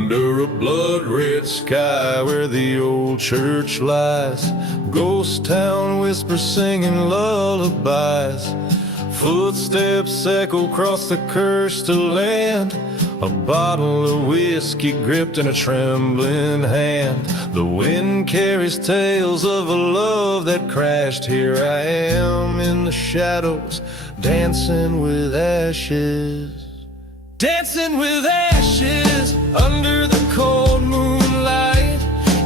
Under a blood-red sky where the old church lies, ghost town whispers singing lullabies. Footsteps echo across the cursed land, a bottle of whiskey gripped in a trembling hand. The wind carries tales of a love that crashed. Here I am in the shadows, dancing with ashes. Dancing with ashes under the cold moonlight.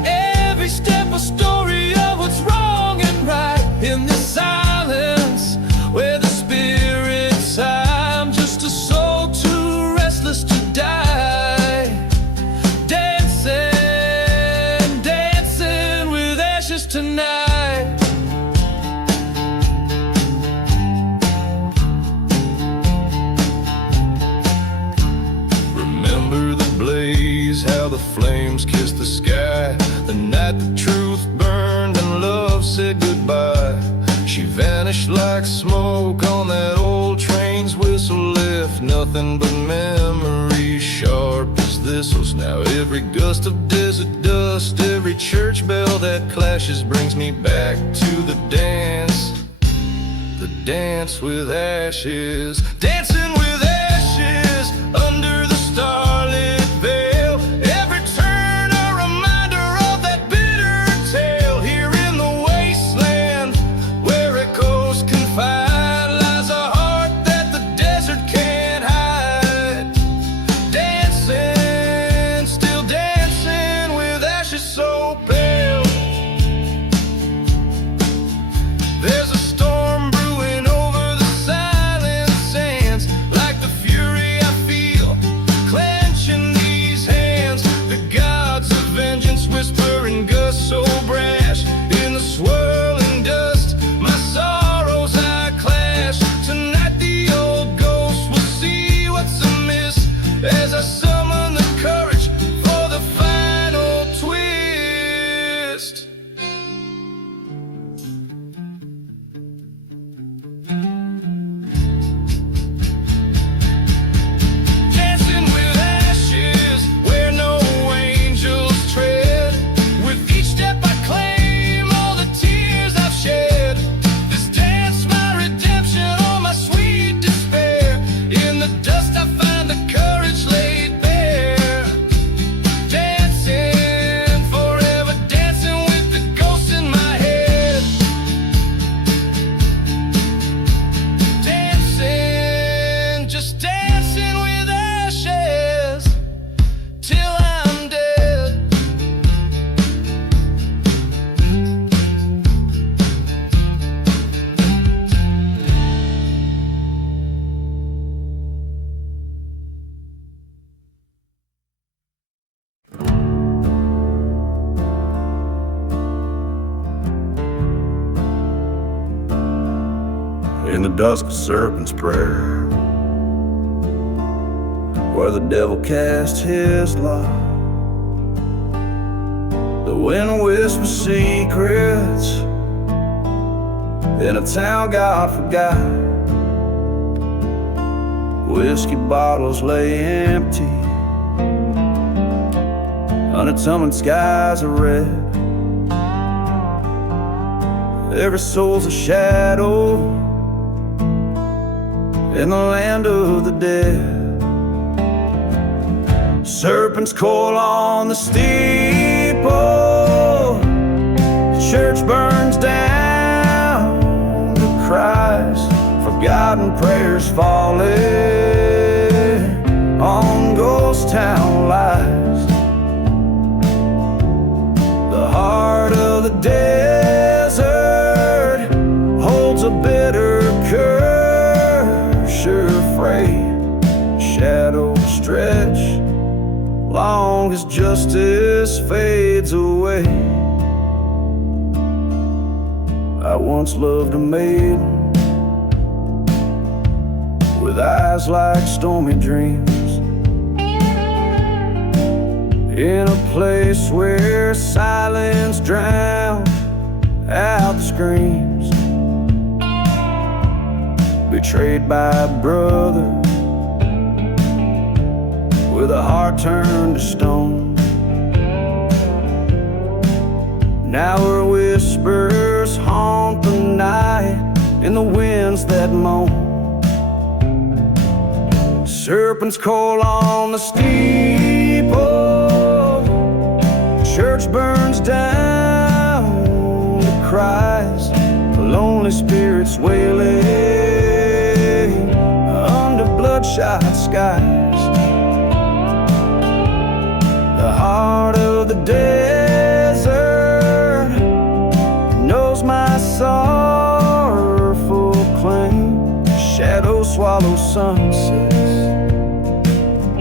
Every step a story of what's wrong and right. In this silence where the spirit's high, I'm just a soul too restless to die. Dancing, dancing with ashes tonight. How the flames kissed the sky, the night the truth burned and love said goodbye. She vanished like smoke on that old train's whistle, left nothing but memories sharp as thistles. Now every gust of desert dust, every church bell that clashes brings me back to the dance with ashes. Dancing with ashes under the starlit veil. In the dusk of Serpent's prayer, where the devil cast his lot, the wind whispers secrets in a town God forgot. Whiskey bottles lay empty, unatoned skies are red. Every soul's a shadow in the land of the dead. Serpent's coil on the steeple, the church burns down to cries, forgotten prayers falling on ghost town lies. The heart of the desert holds a bitter curse. Shadows stretch long as justice fades away. I once loved a maiden with eyes like stormy dreams, in a place where silence drowned out the screams. Betrayed by a brother with a heart turned to stone. Now her whispers haunt the night in the winds that moan. Serpents call on the steeple, church burns down, it cries, the lonely spirits wailing under bloodshot skies. The heart of the desert knows my sorrowful claim. Shadows swallow sunsets,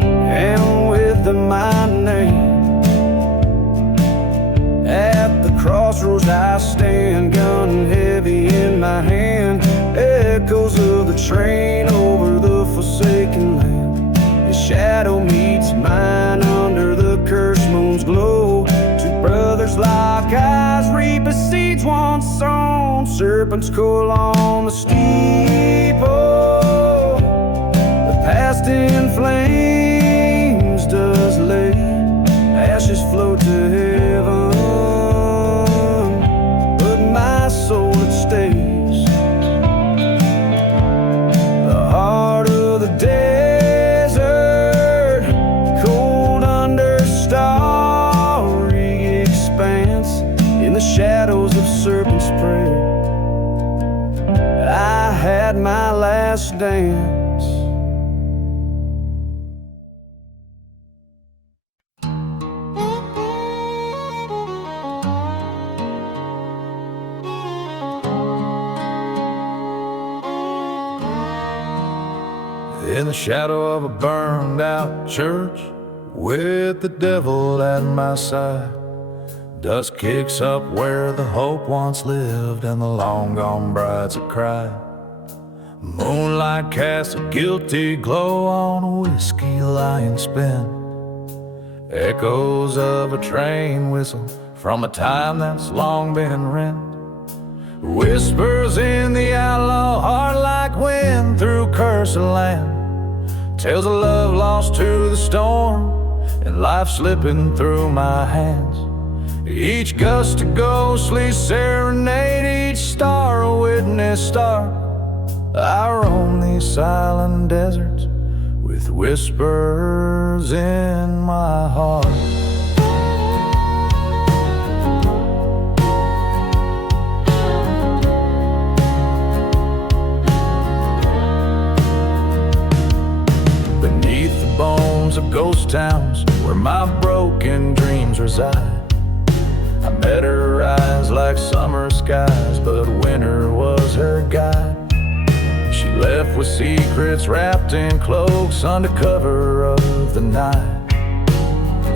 and with them my name. At the crossroads I stand, gun heavy in my hand. Echoes of the train over the forsaken land. His shadow meets mine under the cursed moon's glow. Two brothers lock eyes, reap the seeds once sown. Serpents coil on the steeple, the past in flames does lay. Ashes float to heaven, but my soul it stays. The heart of the desert, cold under starry expanse. In the shadows of Serpent's prayer, I had my last dance. In the shadow of a burned out church, with the devil at my side, dust kicks up where the hope once lived, and the long gone brides have cried. Moonlight casts a guilty glow on a whiskey lying spent. Echoes of a train whistle from a time that's long been rent. Whispers in the outlaw heart like wind through cursed land. Tales of love lost to the storm, and life slipping through my hands. Each gust a ghostly serenade, each star a witness star. I roam these silent deserts with whispers in my heart. Of ghost towns where my broken dreams reside. I met her eyes like summer skies, but winter was her guide. She left with secrets wrapped in cloaks under cover of the night.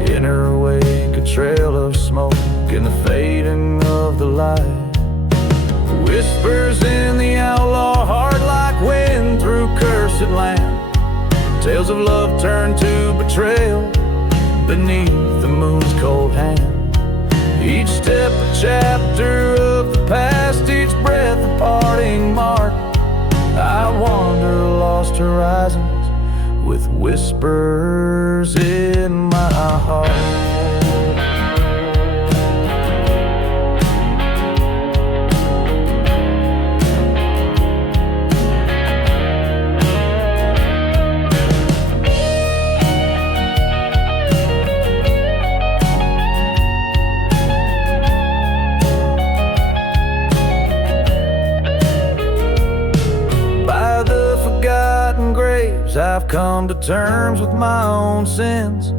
In her wake a trail of smoke in the fading of the light. Whispers in the outlaw heart like wind through cursed land. Tales of love turned to betrayal beneath the moon's cold hand. Each step a chapter of the past, each breath a parting mark. I wander lost horizons with whispers in my heart. I've come to terms with my own sins.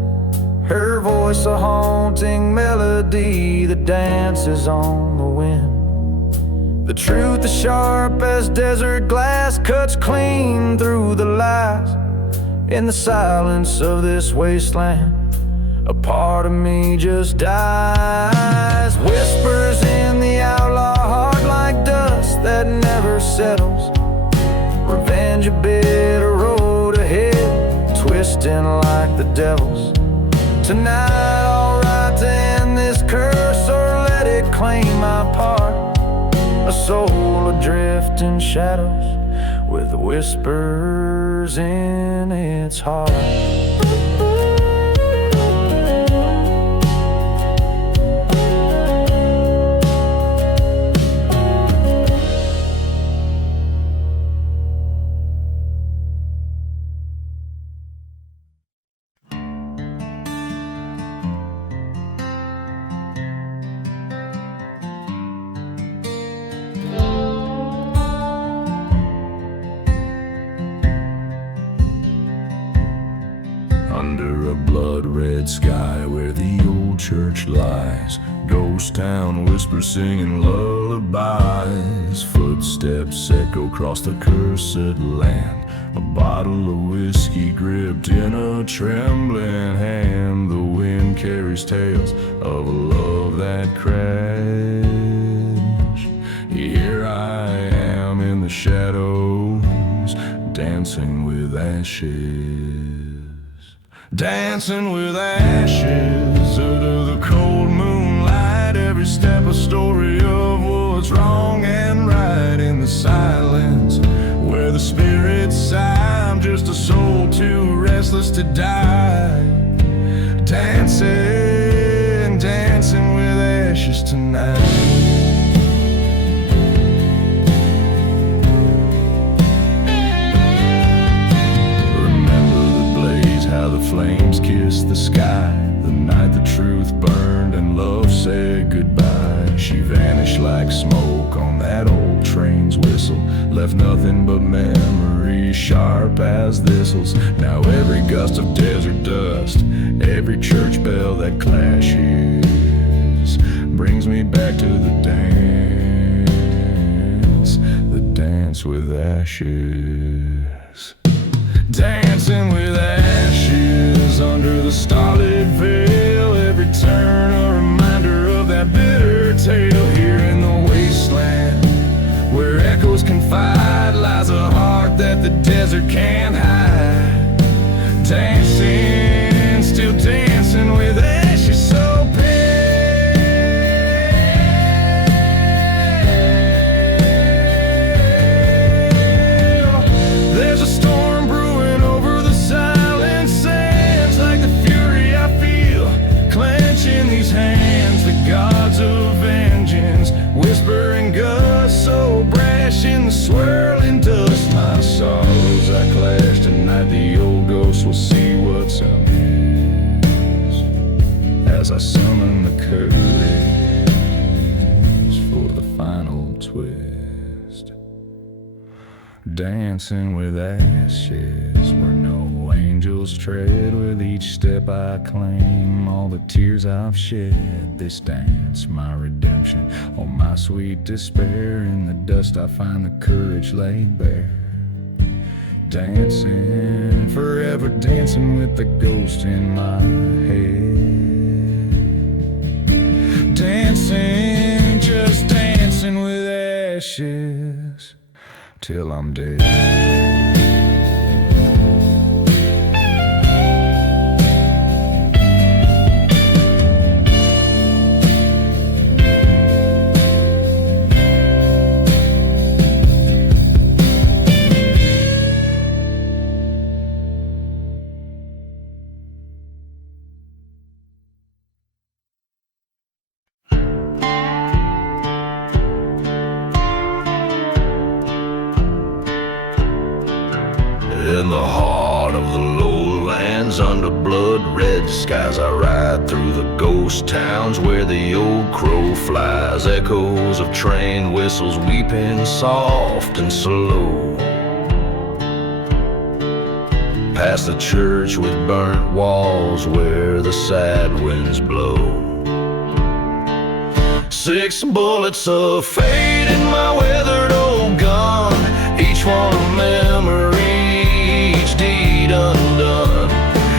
Her voice a haunting melody that dances on the wind. The truth is sharp as desert glass, cuts clean through the lies. In the silence of this wasteland, a part of me just dies. Whispers in the outlaw heart like dust that never settles. Revenge a bitter road ahead, twisting like the devil's. Tonight I'll write to end this curse, or let it claim my part. A soul adrift in shadows with whispers in its heart. red sky where the old church lies. Ghost town whispers singing lullabies. Footsteps echo across the cursed land. A bottle of whiskey gripped in a trembling hand. The wind carries tales of a love that crashed. Here I am in the shadows, dancing with ashes. Dancing with ashes under the cold moonlight. Every step a story of what's wrong and right in the silence. Where the spirits sigh, I'm just a soul too restless to die. Dancing, dancing with ashes tonight. How the flames kissed the sky, the night the truth burned and love said goodbye. She vanished like smoke on that old train's whistle, left nothing but memories sharp as thistles. Now every gust of desert dust, every church bell that clashes, brings me back to the dance with ashes. Dancing with ashes under the starlit veil. Every turn a reminder of that bitter tale. Here in the wasteland where echoes confide, lies a heart that the desert can't hide. Dancing, still dancing with ashes so pale. There's a storm brewing over the silent sands, like the fury I feel clenching these hands. The gods of vengeance whispering gusts so brash in the swirling dust. My sorrows I clash tonight, the old ghosts will see what's amiss as I summon the curtains for the final twist. Dancing with ashes where no angels tread. With each step I claim all the tears I've shed. This dance, my redemption, oh my sweet despair. In the dust I find the courage laid bare. Dancing, forever dancing with the ghost in my head. Dancing, just dancing with ashes till I'm dead. In the heart of the lowlands, under blood-red skies, I ride through the ghost towns where the old crow flies. Echoes of train whistles weeping soft and slow. Past the church with burnt walls where the sad winds blow. 6 bullets of fate in my weathered old gun, each one a memory, deed undone.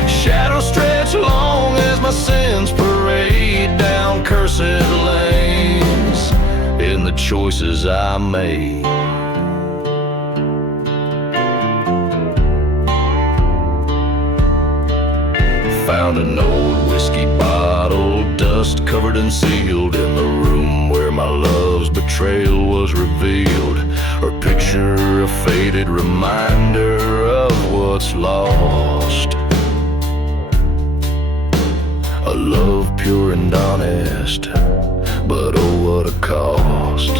Shadows stretch long as my sins parade down cursed lanes in the choices I made. Found an old whiskey bottle, dust covered and sealed, in the room where my love's betrayal was revealed. Her picture, a faded reminder of what's lost. A love pure and honest, but oh what a cost.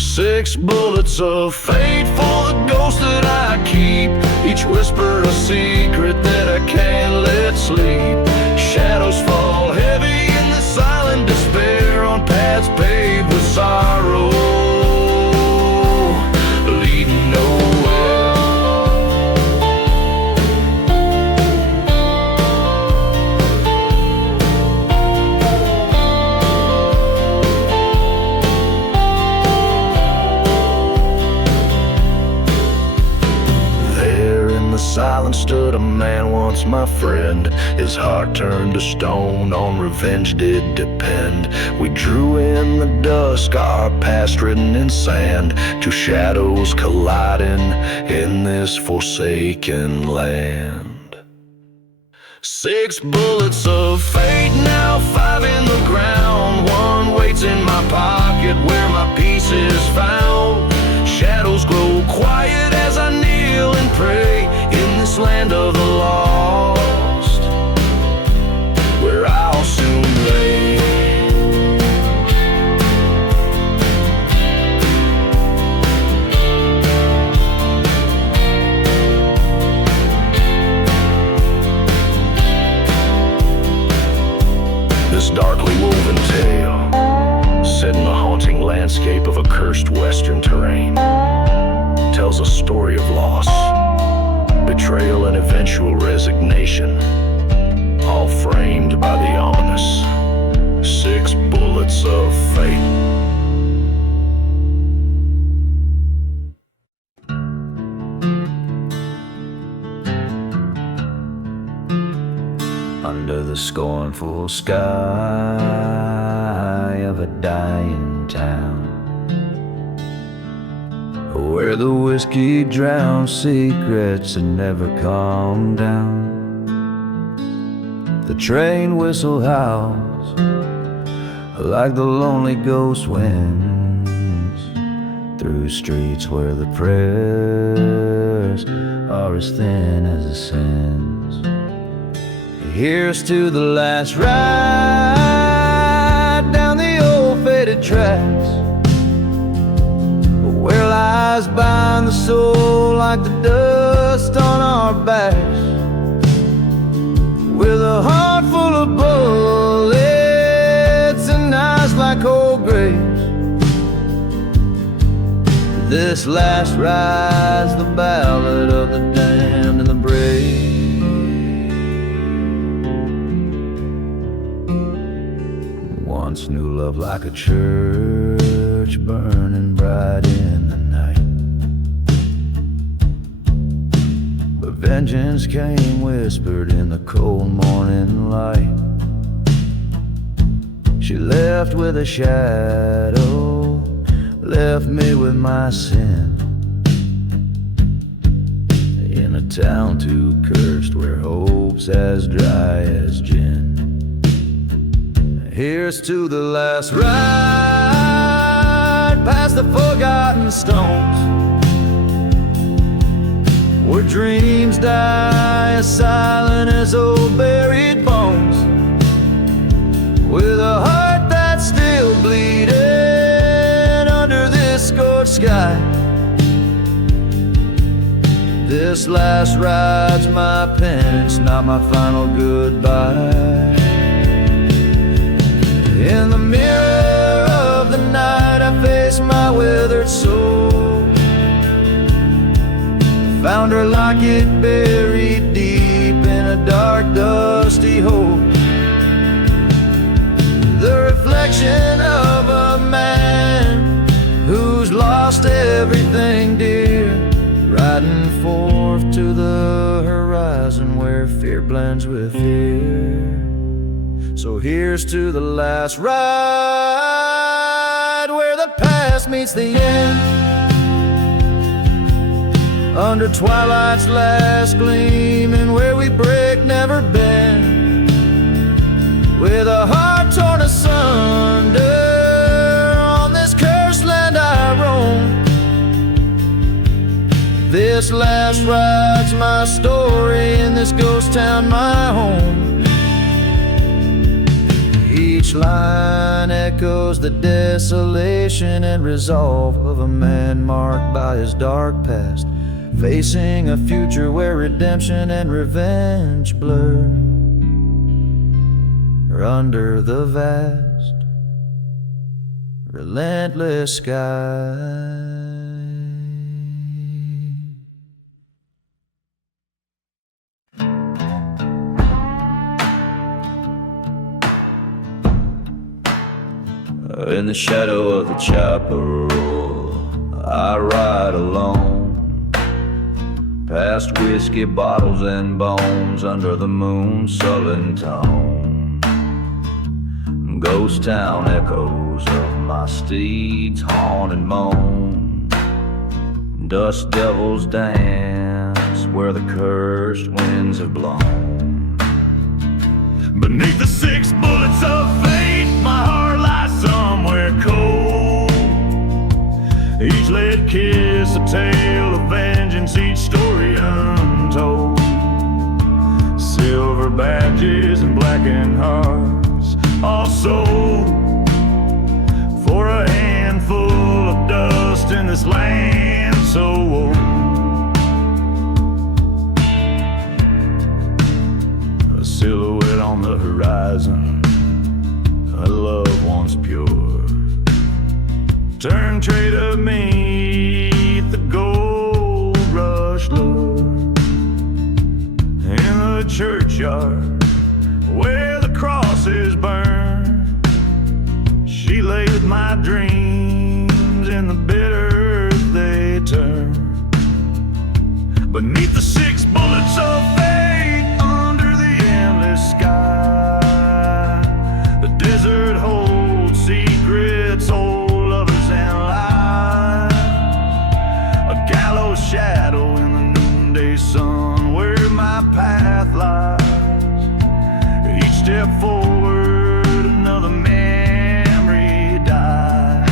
6 bullets of fate for the ghost that I keep, each whisper a secret that I can't let sleep. Shadows fall heavy in the silent despair on paths paved with sorrow, leading nowhere. once stood a man, once my friend. His heart turned to stone, on revenge did depend. We drew in the dusk, our past written in sand, two shadows colliding in this forsaken land. 6 bullets of fate, now 5 in the ground. One waits in my pocket where my peace is found. Shadows grow quiet as I kneel and pray in this land of the lost, where I'll soon lay. This darkly woven tale, set in the haunting landscape of a cursed western terrain, tells a story of loss, betrayal, and eventual resignation, all framed by the ominous 6 bullets of fate. Under the scornful sky of a dying town, where the whiskey drowns secrets and never calm down, the train whistle howls like the lonely ghost winds through streets where the prayers are as thin as the sins. Here's to the last ride down the old faded tracks, where lies bind the soul like the dust on our backs, with a heart full of bullets and eyes like old graves. This last ride's the ballad of the damned and the brave. Once knew love like a church burning bright in the night, but vengeance came whispered in the cold morning light. She left with a shadow, left me with my sin, in a town too cursed where hope's as dry as gin. Here's to the last ride past the forgotten stones, where dreams die as silent as old buried bones, with a heart that's still bleeding under this scorched sky. This last ride's my penance, not my final goodbye. In the mirror of the night I face my withered soul, found her locket buried deep in a dark dusty hole, the reflection of a man who's lost everything dear, riding forth to the horizon where fear blends with fear. So here's to the last ride, where the past meets the end, under twilight's last gleam, and where we break, never bend, with a heart torn asunder on this cursed land I roam. This last ride's my story in this ghost town, my home. Each line echoes the desolation and resolve of a man marked by his dark past, facing a future where redemption and revenge blur under the vast, relentless sky. In the shadow of the chapel, I ride alone, past past whiskey bottles and bones under the moon's sullen tone. Ghost town echoes of my steed's haunted moan. Dust devils dance where the cursed winds have blown. Beneath the 6 bullets of fate, my heart lies somewhere cold. Each lead kiss a tale of vengeance, each story untold. Silver badges and blackened hearts, all sold for a handful of dust in this land so old. A silhouette on the horizon, a love once pure. Turn traitor meet the gold rush lure. In the churchyard where the crosses burn, she laid my dreams in the bitter earth they turn. Beneath the 6 bullets of fate, under the endless sky, the desert holds secrets, old lovers and lies. A gallows shadow in the noonday sun where my path lies. Each step forward, another memory dies.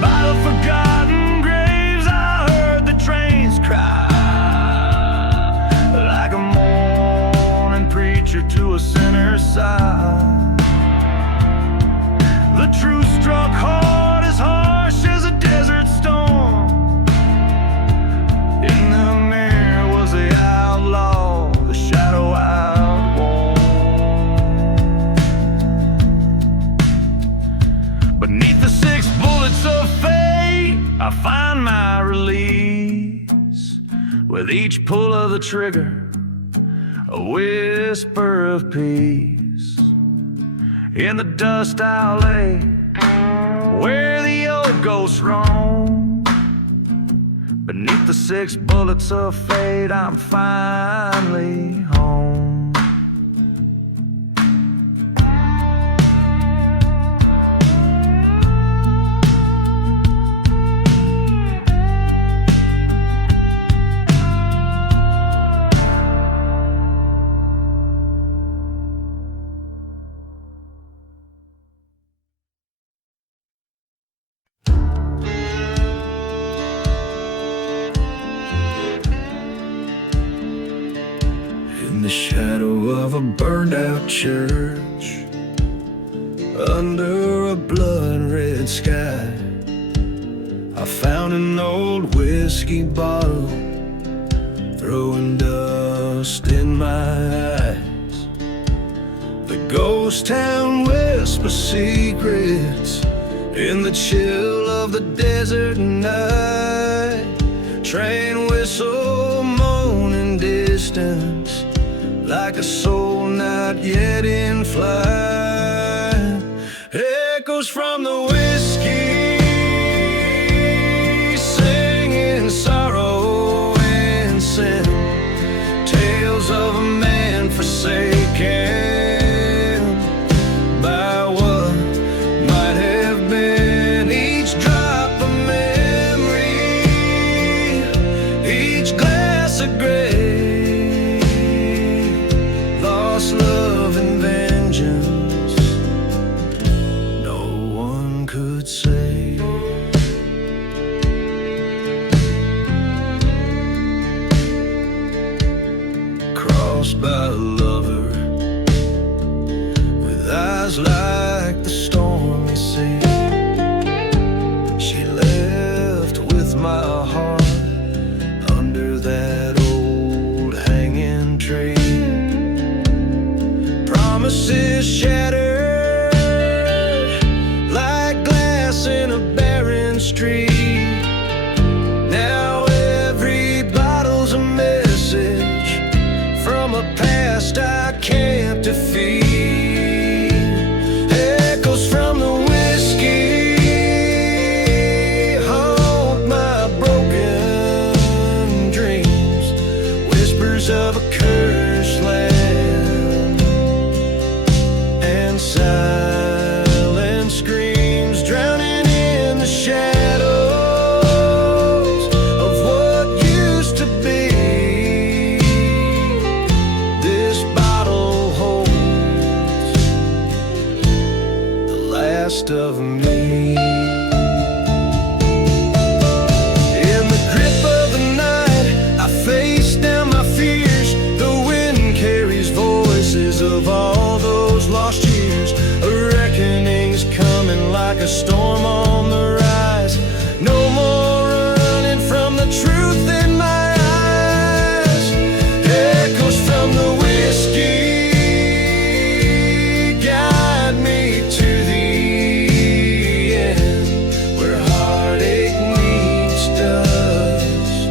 By the forgotten graves I heard the trains cry, like a mourning preacher to a sinner's side. The truth struck hard, as harsh as a desert storm. In the mirror was the outlaw, the shadow outworn. Beneath the 6 bullets of fate, I find my release. With each pull of the trigger, a whisper of peace. In the dust I'll lay where the old ghosts roam. Beneath the 6 bullets of fate, I'm finally home. In the shadow of a burned out church, under a blood red sky, I found an old whiskey bottle, throwing dust in my eyes. The ghost town whispers secrets in the chill of the desert night. Train whistle moaning distance, like a soul not yet in flight. Echoes from the whiskey, singing sorrow and sin. Tales of a man forsaken by what might have been. Each drop of memory, each glass of gray, lost love and vengeance, no one could say. Crossed by a lover with eyes like the stormy sea, she left with my heart under that old hanging tree. Promises shattered like glass in a barren street. Now every bottle's a message from a past past I can't defeat. Echoes from the whiskey haunt my broken dreams. Whispers of a cursed land and silent screams drowning in the shadows of what used to be. This bottle holds the last of me. In the grip of the night, I face down my fears. The wind carries voices of all those lost years. A reckoning's coming like a storm on the rise. No more running from the truth in my eyes. Echoes from the whiskey guide me to the end, where heartache meets dust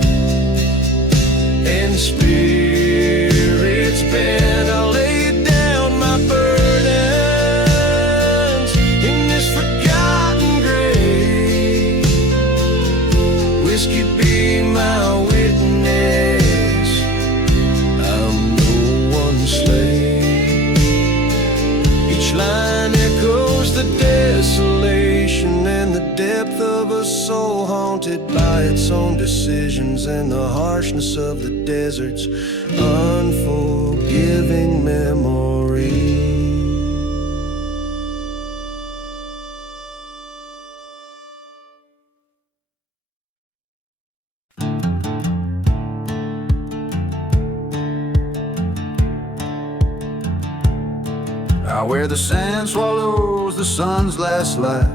and spirits bend. I'll lay down my burdens in this forgotten grave. Whiskey be my witness, I'm no one's slave. Each line echoes the desolation and the depth of a soul haunted by its own decisions and the harshness of the desert's unforgiving memory. Out where the sand swallows the sun's last light,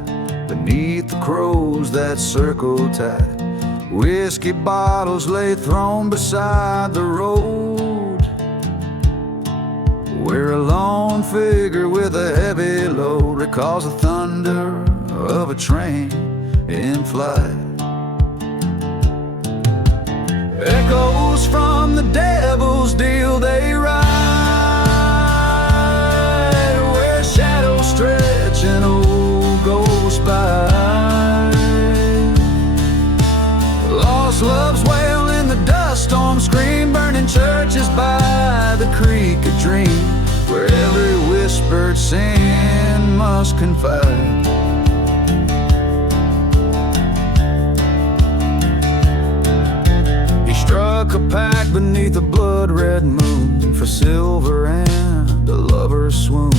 beneath the crows that circle tight, whiskey bottles lay thrown beside the road, where a lone figure with a heavy load recalls the thunder of a train in flight. Echoes from the devil's deal they ride, where shadows stretch and old ghosts by. Lost loves wail in the dust storm scream, burning churches by the creek of dream, where every whispered sin must confide. He struck a pact beneath a blood-red moon for silver and a lover's swoon.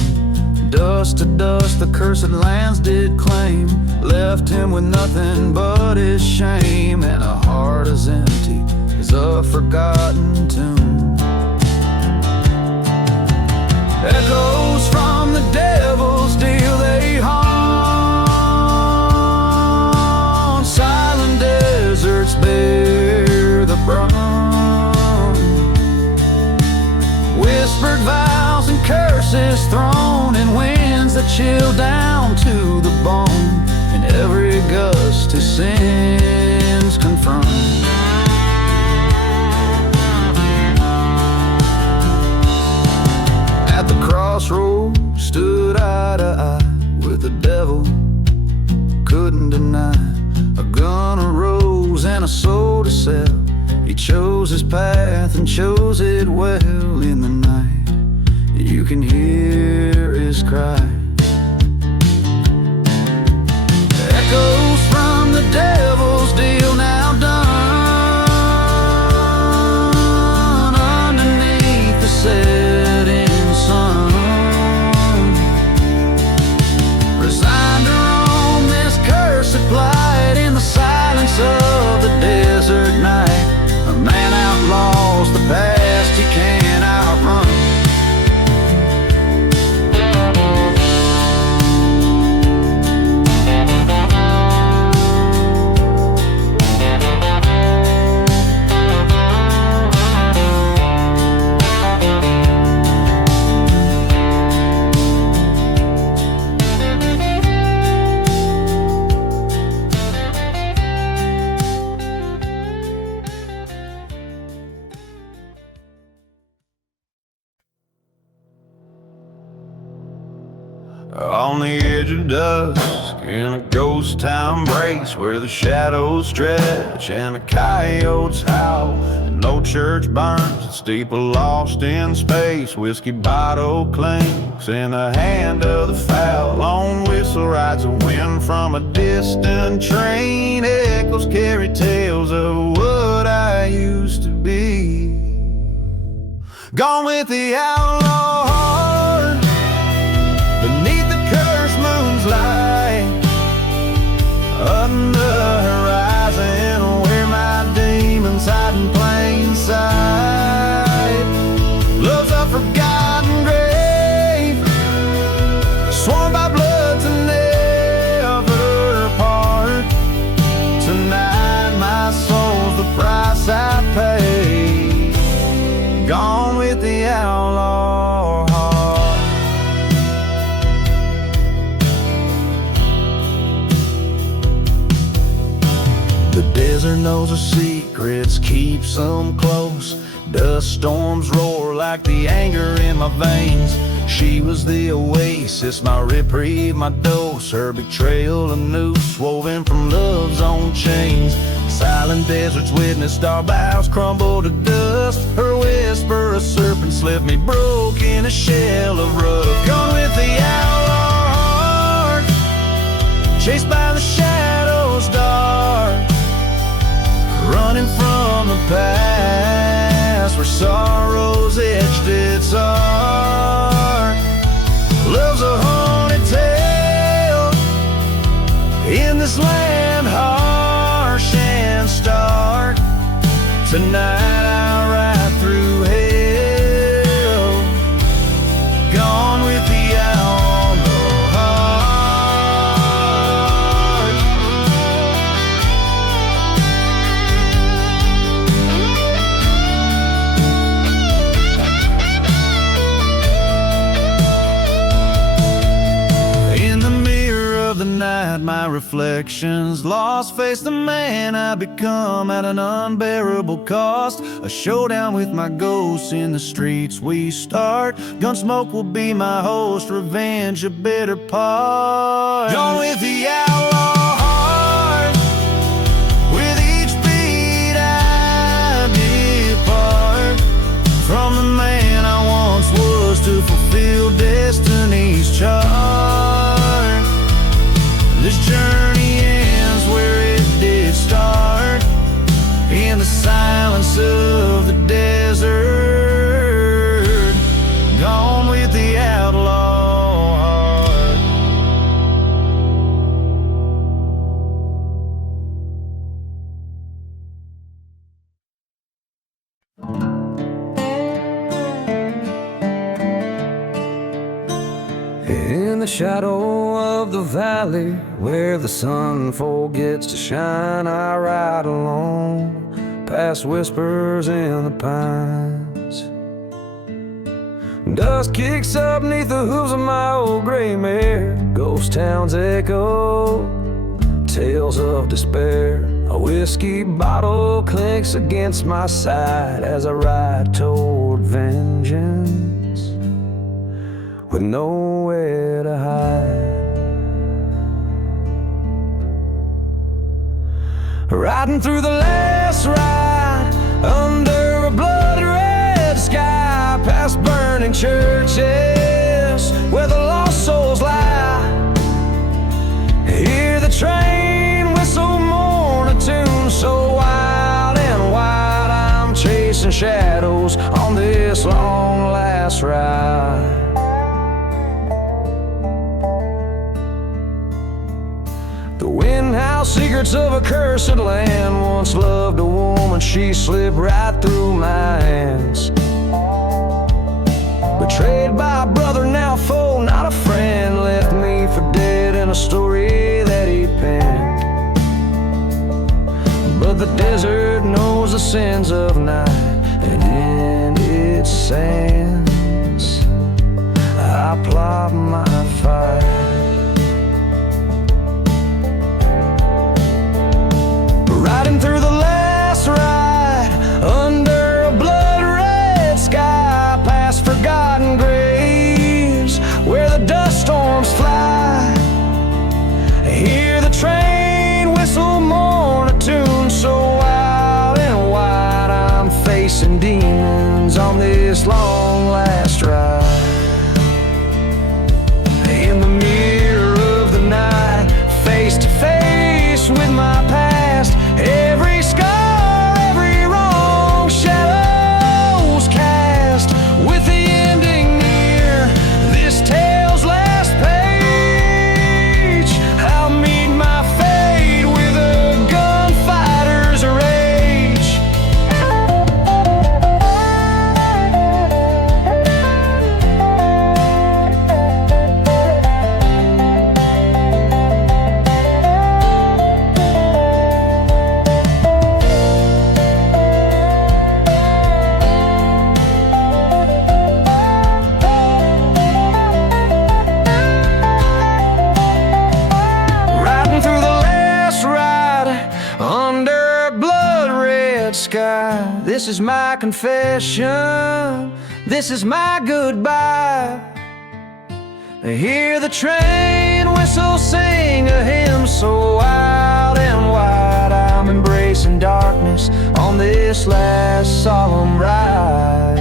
Dust to dust the cursed lands did claim, left him with nothing but his shame, and a heart as empty as a forgotten tomb. Echoes from the devil's deal they haunt, silent deserts bear the brunt. Whispered vows and curses thrown in winds that chill down to the bone, and every gust his sins confront. At the crossroads stood eye to eye with the devil, couldn't deny. A gun arose and a soul to sell. He chose his path and chose it well. In the night you can hear his cry. Echoes from the devil's deal now done, underneath the setting sun. Resigned to roam this cursed plight in the silence of the desert night. A man outlaws the past he can't outrun. On the edge of dusk, in a ghost town breaks where the shadows stretch and the coyotes howl, and no church burns, a steeple lost in space. Whiskey bottle clinks in the hand of the foul. Lone whistle rides a wind from a distant train. Echoes carry tales of what I used to be. Gone with the outlaw heart beneath the cursed moon's light, under the horizon where my demons hide in plain sight. Love's a forgotten grave, sworn by blood to never part. Tonight my soul's the price I pay. Gone with the outlaw heart. The desert knows her secrets, keeps them close. Dust storms roar like the anger in my veins. She was the oasis, my reprieve, my dose. Her betrayal, a noose woven from love's own chains. Silent deserts witnessed our vows crumble to dust. Her whisper, a serpent, left me broke in a shell of rust. Gone with the outlaw heart, chased by the shadows dark, running from the past where sorrow's etched its art. Love's a haunted tale in this land harsh and stark. Tonight I ride through hell, gone with the outlaw heart. In the mirror of the night, my reflections lost face the man I become at an unbearable cost. A showdown with my ghosts in the streets we start. Gunsmoke will be my host, revenge a bitter part. Gone with the outlaw heart, with each beat I depart from the man I once was to fulfill destiny's chart. This journey ends where it did start, in the silence of the desert. Gone with the outlaw heart. In the shadow of the valley where the sun forgets to shine, I ride alone past whispers in the pines. Dust kicks up neath the hooves of my old gray mare. Ghost towns echo tales of despair. A whiskey bottle clinks against my side as I ride toward vengeance with nowhere to hide. Riding through the last ride under a blood red sky, past burning churches where the lost souls lie. Hear the train whistle mourn a tune so wild and wide. I'm chasing shadows on this long last ride. The wind howls secrets of a cursed land. Once loved a woman, she slipped right through my hands. Betrayed by a brother, now foe, not a friend. Left me for dead in a story that he penned. But the desert knows the sins of night, and in its sands I plot my fight. Riding through the last ride under a blood red sky, past forgotten graves where the dust storms fly. this long last ride. In the mirror of the night, face to face with my past, every scar, every wrong, shadows cast. With the ending near, this tale's last page, I'll meet my fate with a gunfighter's rage. Riding through the last ride under a blood-red sky. This is my confession, this is my goodbye. I hear the train whistle sing a hymn so wild and wide. I'm embracing darkness on this last solemn ride.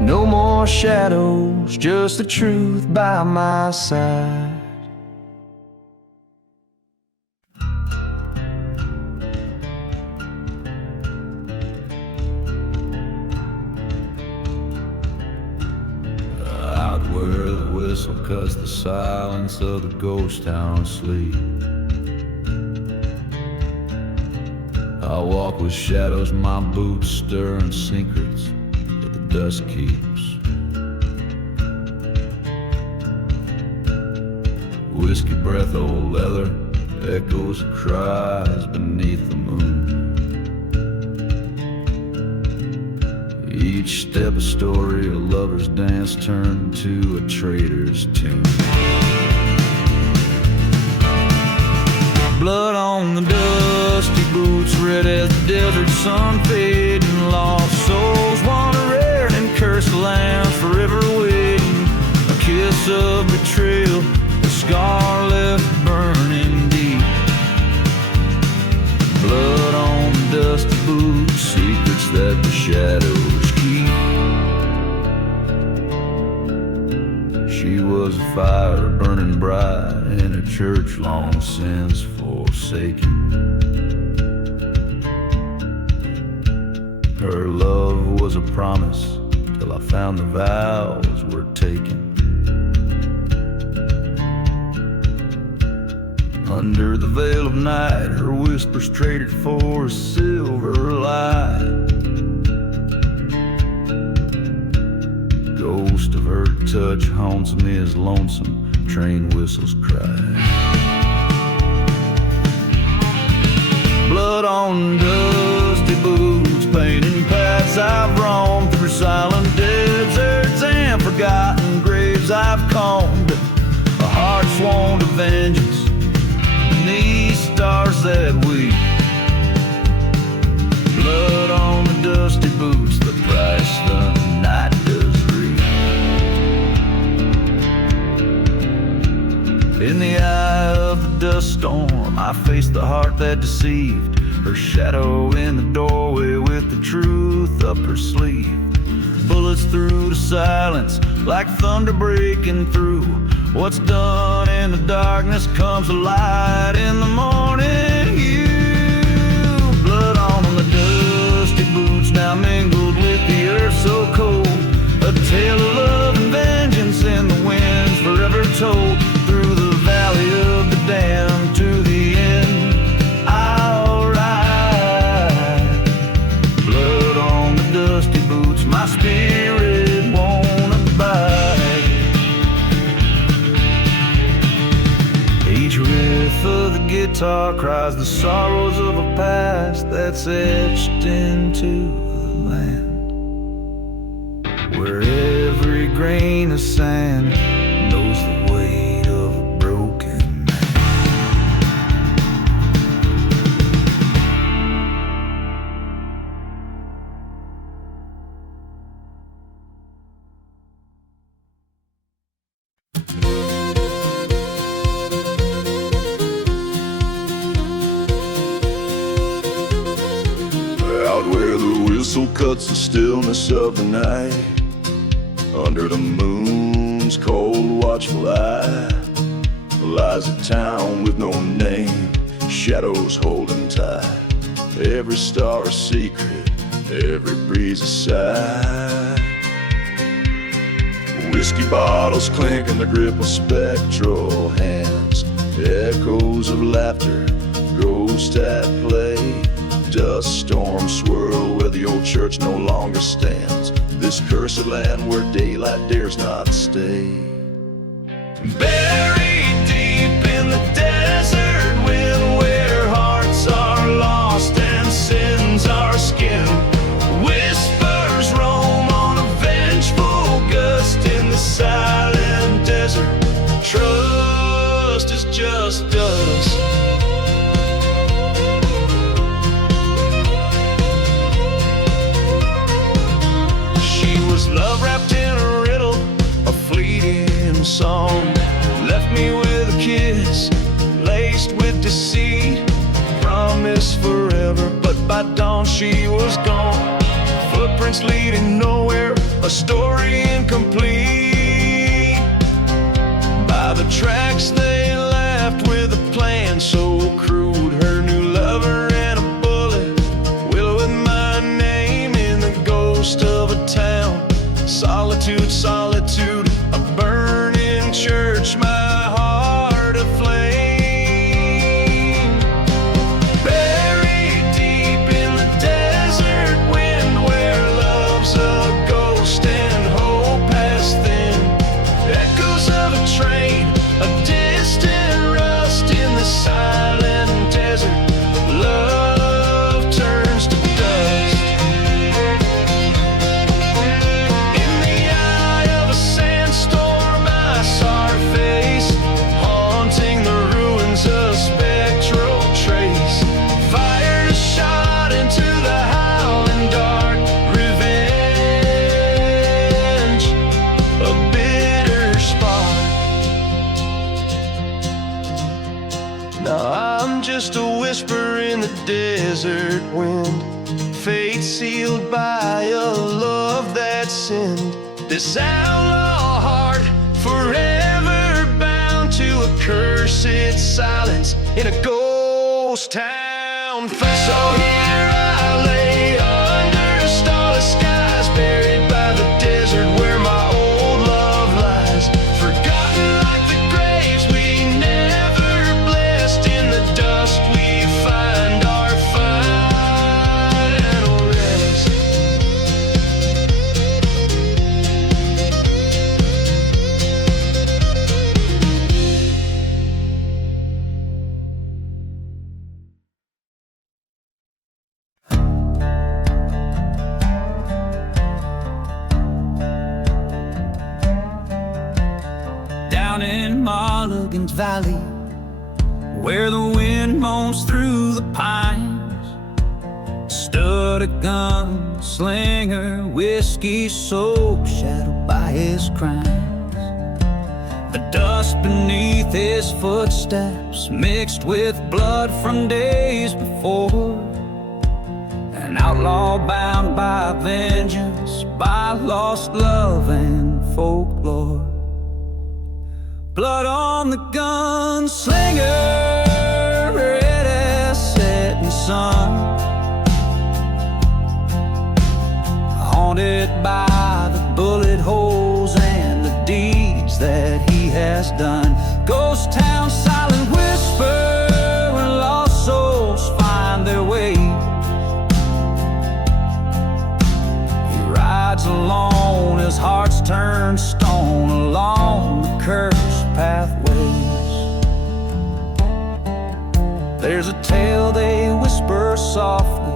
No more shadows, just the truth by my side. Out where the whistle cuts the silence of the ghost town sleep, I walk with shadows, my boots stirring secrets that the dust keeps. Whiskey breath, old leather, echoes of cries beneath the moon. Each step a story, a lover's dance turned to a traitor's tune. Blood on the dusty boots, red as the desert sun fading. Lost souls wandering and cursed lands forever waiting. A kiss of betrayal, a scar left burning deep. Blood on the dusty boots, secrets that the shadows keep. She was a fire burning bright in a church long since forsaken. Her love was a promise till I found the vows were taken. Under the veil of night, her whispers traded for a silver light. Ghost of her touch haunts me as lonesome train whistles cry. Blood on dusty boots, painting paths I've roamed through silent deserts and forgotten graves I've combed. A heart sworn to vengeance beneath stars that weep. Blood on the dusty boots, the price the night does reap. In the eye of the dust storm, I faced the heart that deceived. Her shadow in the doorway with the truth up her sleeve. Bullets through the silence like thunder breaking through. What's done in the darkness comes alight in the morning. You, blood on the dusty boots, now mingled with the earth so cold. A tale of love and vengeance in the winds forever told. Through the valley of the damned to the end, I'll ride. Blood on the dusty boots, my spirit won't abide. Each riff of the guitar cries the sorrows of a past that's etched into the land, where every grain of sand knows the weight of a broken man. Out where the whistle cuts the stillness of the night. Under the moon's cold watchful eye lies a town with no name, shadows holding tight. Every star a secret, every breeze a sigh. Whiskey bottles clink in the grip of spectral hands. Echoes of laughter, ghosts at play. Dust storms swirl where the old church no longer stands. This cursed land where daylight dares not stay. Buried deep in the desert wind, where hearts are lost and sins are skinned. Whispers roam on a vengeful gust in the silent desert. Trust is just dust. Love wrapped in a riddle, a fleeting song. Left me with a kiss, laced with deceit. Promised forever, but by dawn she was gone. Footprints leading nowhere, a story incomplete. By the tracks they left with a plan so crude. Her new lover and a bullet, willowing my name in the ghost of a town. Solitude, solitude, a burning church, my heart aflame. Buried deep in the desert wind, where love's a ghost and hope has thinned. Echoes of a train, a distant rust in the silent desert. Love turns to dust. Just a whisper in the desert wind, fate sealed by a love that sinned. This outlaw heart forever bound to a cursed silence in a ghost town found. So here I lay under starless skies, buried by the desert where my old love lies. Forgotten like the graves we never blessed. In the dust we find our final rest. Down in Mulligan's Valley, where the wind moans through the pines, stood a gunslinger, whiskey-soaked, shadowed by his crimes. The dust beneath his footsteps mixed with blood from days before. An outlaw bound by vengeance, by lost love and folklore. Blood on the gunslinger, red as setting sun, haunted by the bullet holes and the deeds that he has done. Ghost town, silent whisper, where lost souls find their way. He rides alone, his heart's turned stone along the cursed pathways. There's a tale they whisper softly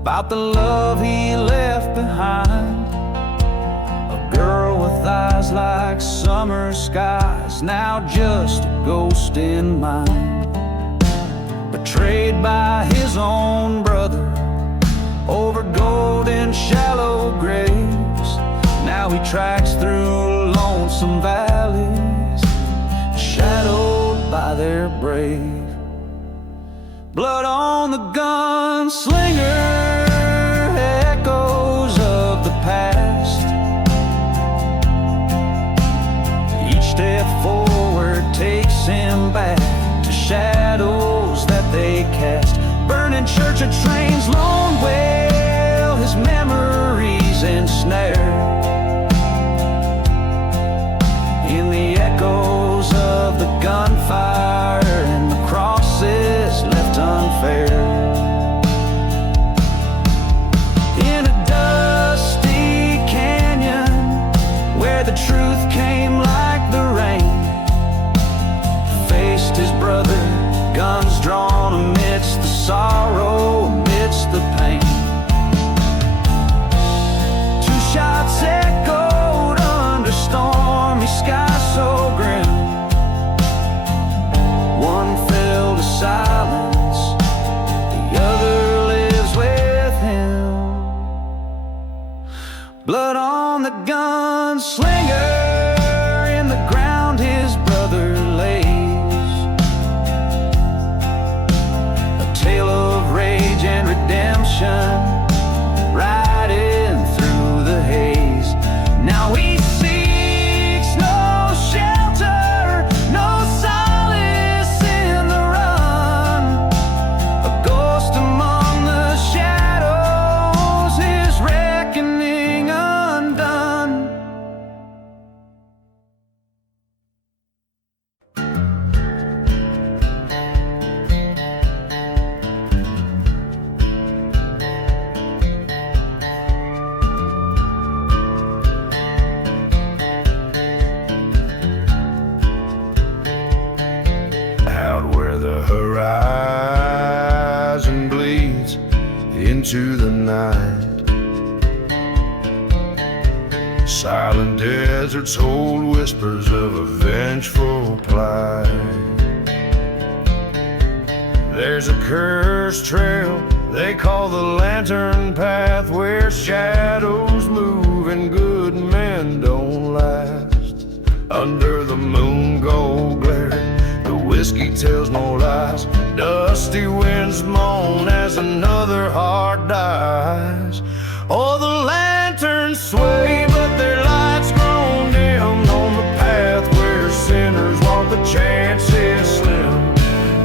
about the love he left behind. A girl with eyes like summer skies, now just a ghost in mind. Betrayed by his own brother over golden shallow graves. Now he tracks through lonesome valleys, shadowed by their brave. Blood on the gunslinger, echo church, a train's lone wail, his memories ensnared in the echoes of the gunfire and the crosses left unfair. In a dusty canyon where the truth came like the rain, faced his brother, guns drawn amidst the sorrow, amidst the pain. Two shots echoed under stormy skies so grim. One fell to silence, the other lives with him. Blood on the gunslinger, in the ground his brother lays. A tale of rage and redemption, riding through the haze. Now he seeks no shelter, no solace in the run. A ghost among the shadows, his reckoning undone. Out where the horizon bleeds into the night, silent deserts hold whispers of a vengeful plight. There's a cursed trail they call the lantern path, where shadows move and good men don't last. Under the moon gold glare, the whiskey tells no lies. Dusty winds moan as another heart dies. Oh, the lanterns sway, but their lights grown dim on the path where sinners walk, the chance is slim.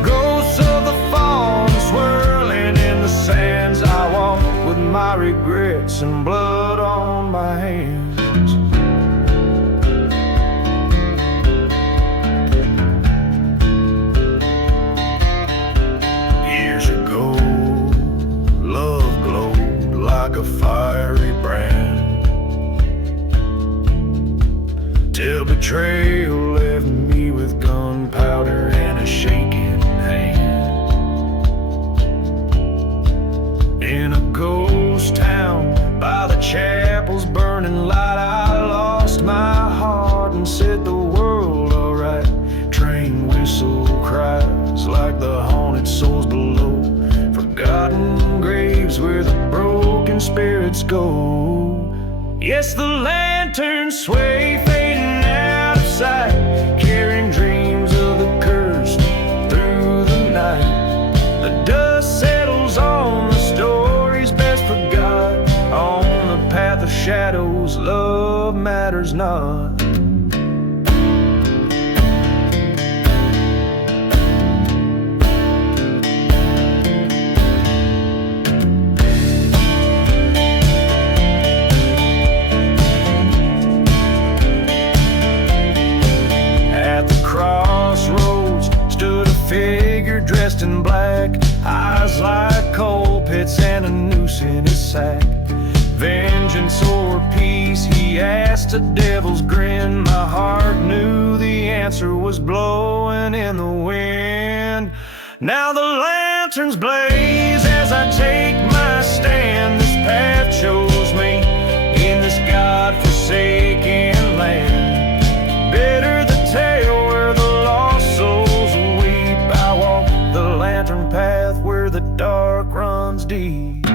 Ghosts of the fallen swirling in the sands, I walk with my regrets and blood on my hands. Years ago, love glowed like a fiery brand, till betrayal left me with gunpowder and a shaking hand. In a ghost town by the chapel's burning light, I lost my heart and said the world alright. Train whistle cries like the haunted souls below, forgotten graves where the broken spirits go. Yes, the lanterns sway, fading out of sight, carrying dreams of the cursed through the night. The dust settles on the stories best forgot. On the path of shadows, love matters not. Figure dressed in black, eyes like coal pits and a noose in his sack. Vengeance or peace, he asked, a devil's grin. My heart knew the answer was blowing in the wind. Now the lanterns blaze as I take my stand. This path shows me in this God-forsaken land. Bitter the tale where the lost souls weep. I walk the lantern path where the dark runs deep.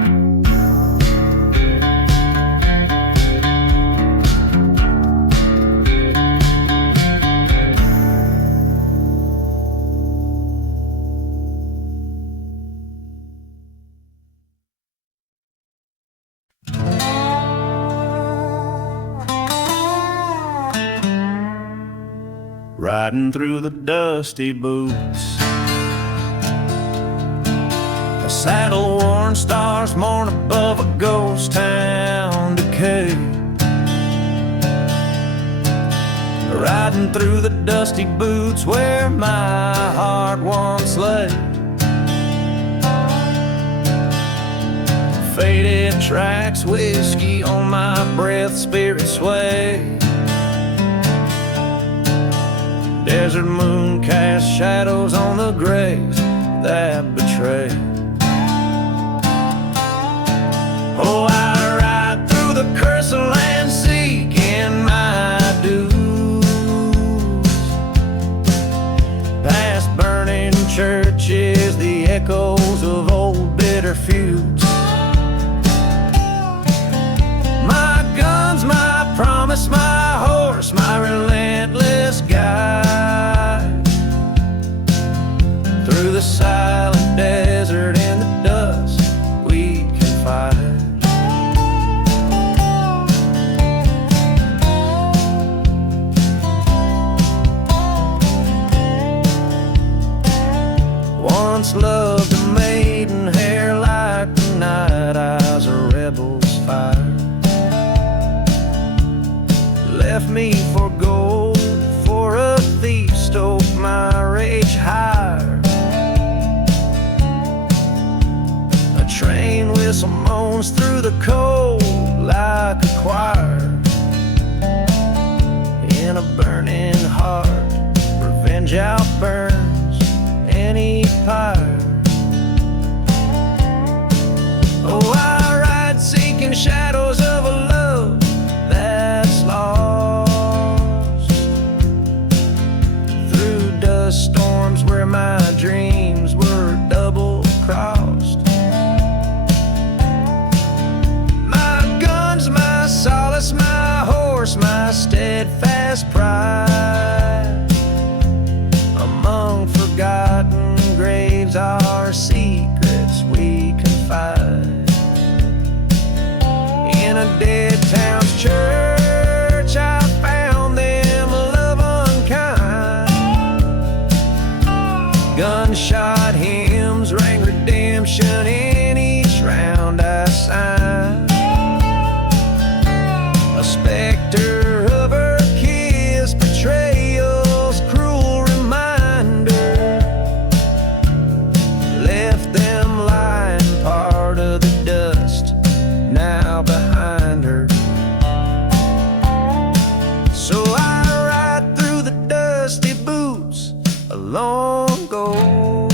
Riding through the dusty boots, a Saddle-worn stars mourn above a ghost town decay. Riding through the dusty boots where my heart once lay. Faded tracks, whiskey on my breath, spirit sway. Desert moon cast shadows on the graves that betray. Oh, I ride through the cursed land seeking my dues, past burning churches, the echoes of old bitter feuds. My guns, my promise, my horse, my relentless guide. Through the silent desert in the dust we confide. Once loved a maiden hair like the night eyes a rebel's fire. Left me for gold, for a thief stoked my rage higher. A train whistle moans through the cold like a choir. In a burning heart, revenge outburns any pyre. Oh, I ride seeking shadows of a love that's lost, through dust storms where my dreams were double crossed. My guns, my solace, my horse, my steadfast pride. Among forgotten graves our secrets we confide. In a dead town's church I found them love unkind. Gunshot hymns rang redemption in each round I signed. A specter of her kiss, betrayal's cruel reminder, left them lying part of the dust now behind her. So I ride through the dusty boots along ghost,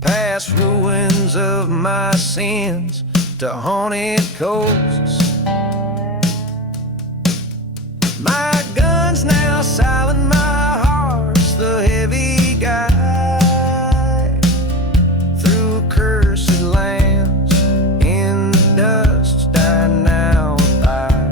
past ruins of my sins to haunted coasts. My guns now silent, my heart's the heavy guide. Through cursed lands in the dust I now abide.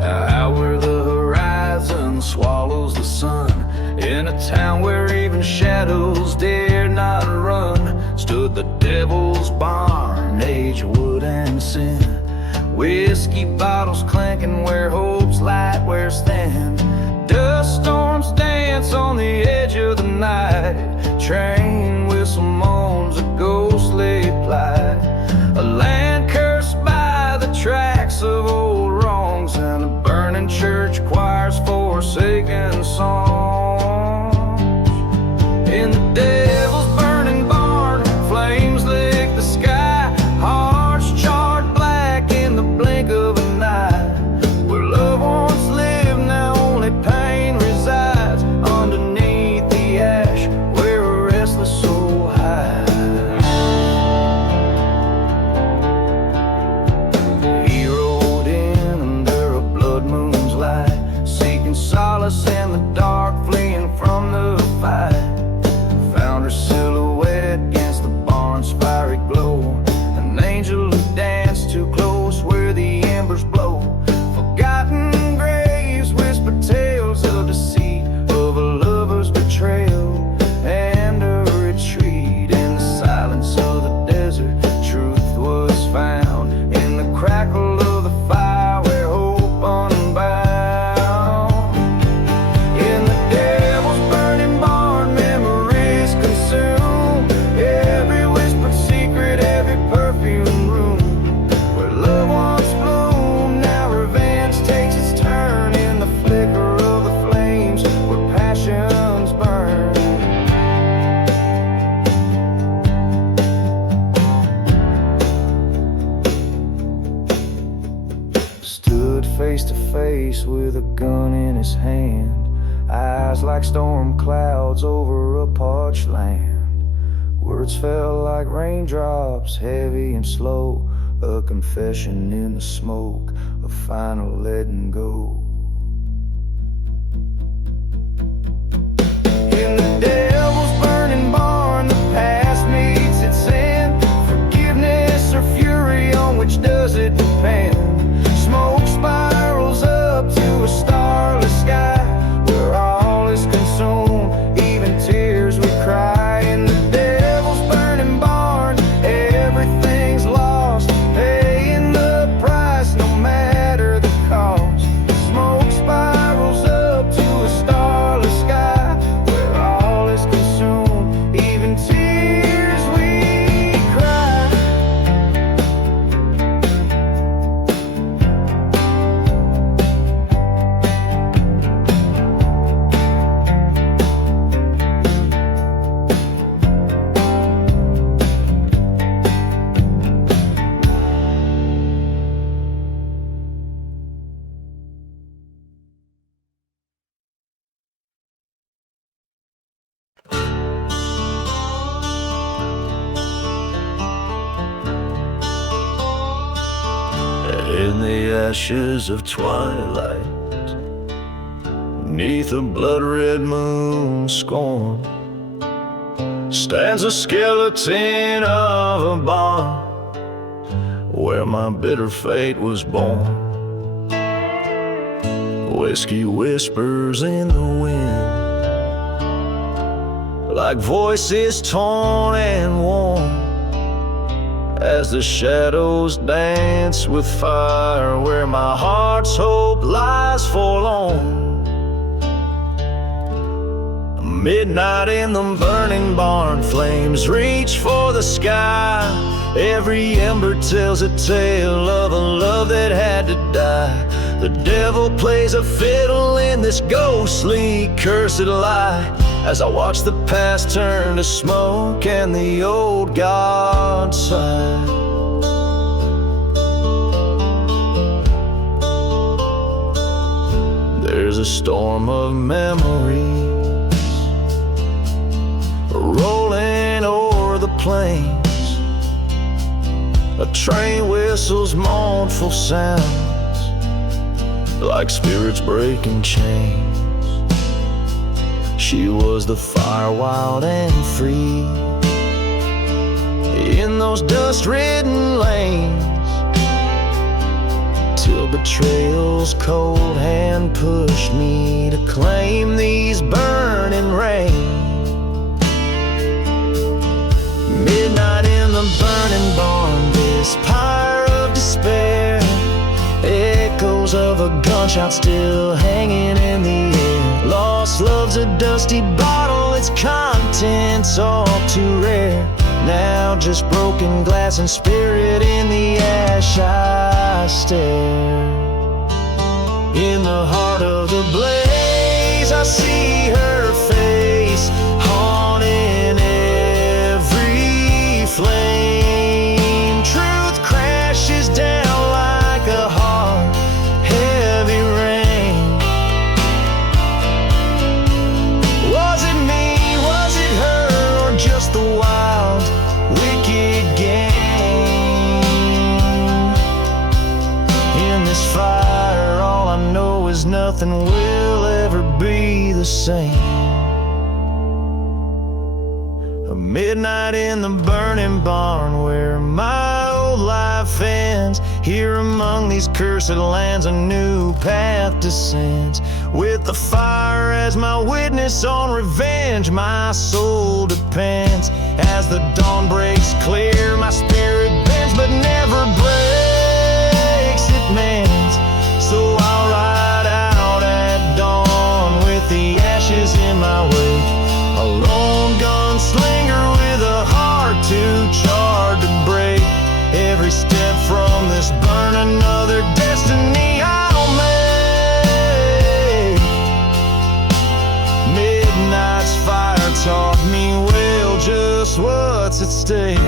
Out where the horizon swallows the sun, in a town where even shadows dare not run, stood the devil's barn, age of wood and sin. Whiskey bottles clanking where hope's light wears thin. Dust storms dance on the edge of the night. Train whistle moans a ghostly plight. A land cursed by the tracks of old wrongs, and a burning church choir's forsaken songs. In the devil's burning barn, flames lick the sky. Hearts charred black in the blink of an eye. Where love once lived, now only pain resides underneath the ash, where a restless soul face to face with a gun in his hand, eyes like storm clouds over a parched land. Words fell like raindrops, heavy and slow, a confession in the smoke, a final letting go. In the devil's burning barn, the past meets its end. Forgiveness or fury, on which does it depend? Smoke spirals up to a starless sky, where all is consumed, even tears we cry. In the devil's burning barn, everything's lost, paying the price no matter the cost. Smoke spirals up to a starless sky, where all is consumed, even tears we cry. In the ashes of twilight, neath a blood-red moon scorn, stands a skeleton of a barn where my bitter fate was born. Whiskey whispers in the wind, like voices torn and worn, as the shadows dance with fire, where my heart's hope lies forlorn. Midnight in the burning barn, flames reach for the sky. Every ember tells a tale of a love that had to die. The devil plays a fiddle in this ghostly, cursed lie, as I watch the past turn to smoke and the old god sigh. There's a storm of memories rolling o'er the plains. A train whistles mournful sounds, like spirits breaking chains. She was the fire, wild and free, in those dust-ridden lanes, till betrayal's cold hand pushed me to claim these burning reins. Midnight in the burning barn, this pyre of despair, echoes of a gunshot still hanging in the air. Lost love's a dusty bottle, its contents all too rare. Now just broken glass and spirit in the ash I stare. In the heart of the blaze I see her face, haunting every flame. Truth crashes down like a hard, heavy rain. Was it me, was it her, or just the wild, wicked game? In this fire, all I know is nothing will ever be the same. A midnight in the burning barn, where my old life ends. Here among these cursed lands, a new path descends. With the fire as my witness on revenge, my soul depends. As the dawn breaks clear, my spirit bends but never breaks, it mends. So I'll ride out at dawn with the ashes in my wake, a lone gunslinger with a heart too charred to break. Every step from this burn, another destiny I'll make. Midnight's fire taught me well just what's at stake.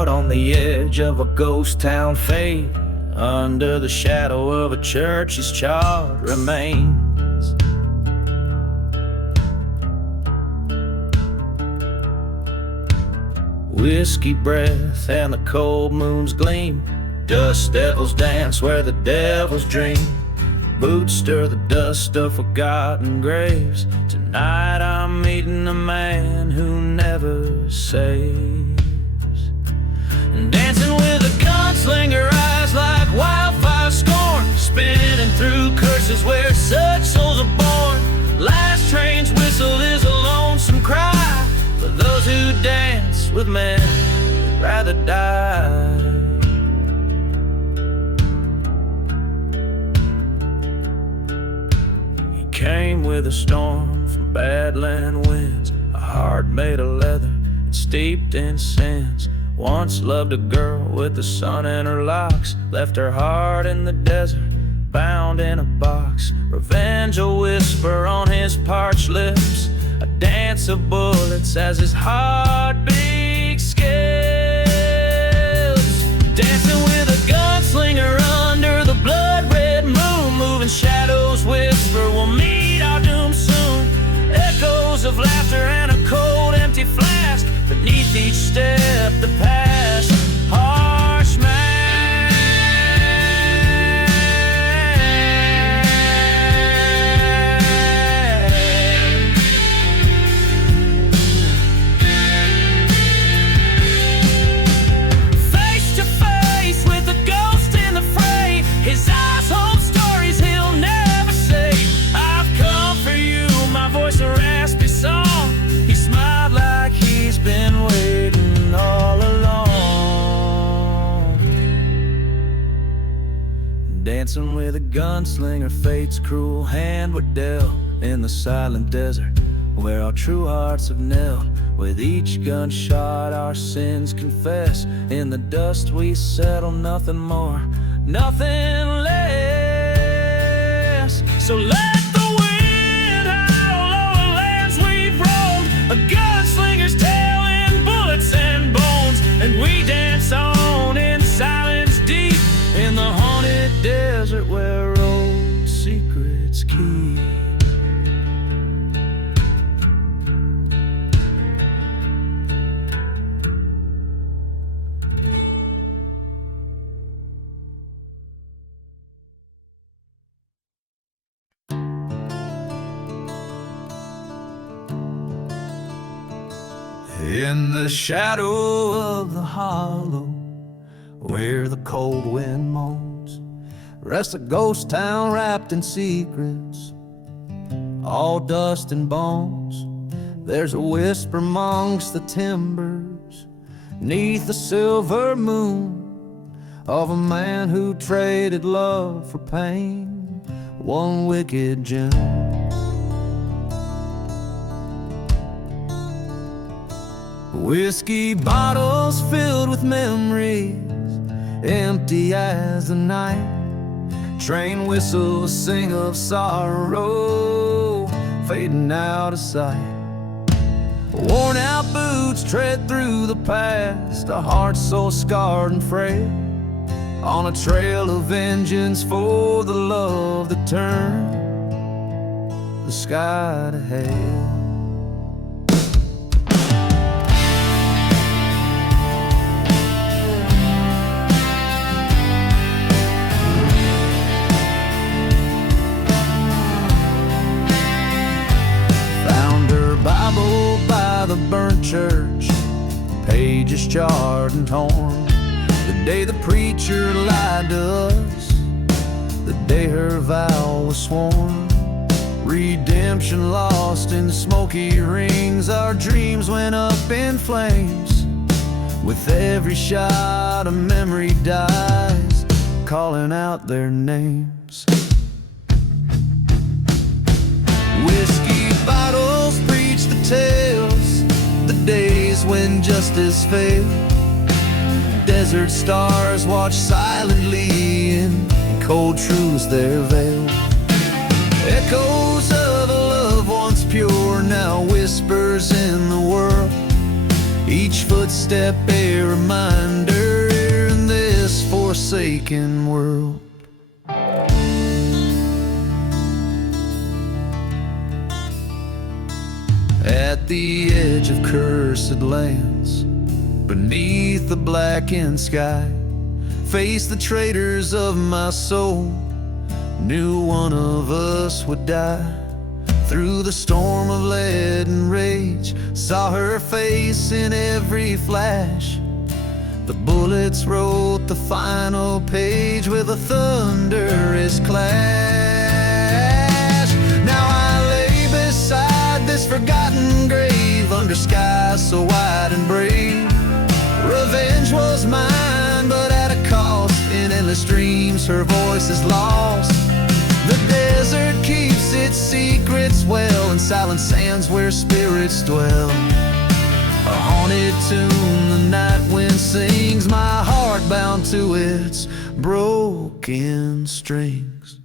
out on the edge of a ghost town fade, under the shadow of a church's charred remains. Whiskey breath and the cold moon's gleam, dust devils dance where the devils dream. Boots stir the dust of forgotten graves. Tonight I'm meeting a man who never saves. Dancing with a gunslinger, eyes like wildfire scorn, spinning through curses where such souls are born. Last train's whistle is a lonesome cry for those who dance with men who'd rather die. He came with a storm from badland winds, a heart made of leather and steeped in sins. Once loved a girl with the sun in her locks, left her heart in the desert, bound in a box. Revenge a whisper on his parched lips, a dance of bullets as his heartbeat scales. Dancing with a gunslinger under the blood-red moon, moving shadows whisper we'll meet our doom soon. Echoes of laughter and a cold empty flask, beneath each step the past harsh man. Face to face with a ghost in the fray, his eyes hold stories he'll never say. I've come for you, my voice a raspy song. He smiled like he's been waiting all along. Dancing with a gunslinger, fate's cruel hand would dealt in the silent desert where our true hearts have knelt. With each gunshot our sins confess, in the dust we settle, nothing more, nothing less. So let the wind howl over lands we've roamed, a gunslinger's tale in bullets and bones, and we dance on in silence deep, in the haunted desert where old secrets keep. In the shadow of the hollow, where the cold wind moans, rests a ghost town wrapped in secrets, all dust and bones. There's a whisper amongst the timbers, neath the silver moon, of a man who traded love for pain, one wicked gem. Whiskey bottles filled with memories, empty as the night. Train whistles sing of sorrow, fading out of sight. Worn out boots tread through the past, a heart so scarred and frail, on a trail of vengeance for the love that turned the sky to hell. Bible by the burnt church, pages charred and torn. The day the preacher lied to us, the day her vow was sworn. Redemption lost in the smoky rings, our dreams went up in flames. With every shot a memory dies, calling out their names. Whiskey bottles preach the tales, the days when justice failed. Desert stars watch silently in cold truths their veil. Echoes of a love once pure now whispers in the world. Each footstep a reminder in this forsaken world. At the edge of cursed lands, beneath the blackened sky, face the traitors of my soul. Knew one of us would die. Through the storm of lead and rage, saw her face in every flash. The bullets wrote the final page with a thunderous clash. Now I lay beside this forgotten grave, under skies so wide and brave. Revenge was mine, but at a cost. In endless dreams her voice is lost. The desert keeps its secrets well, and silent sands where spirits dwell. A haunted tune the night wind sings, my heart bound to its broken strings.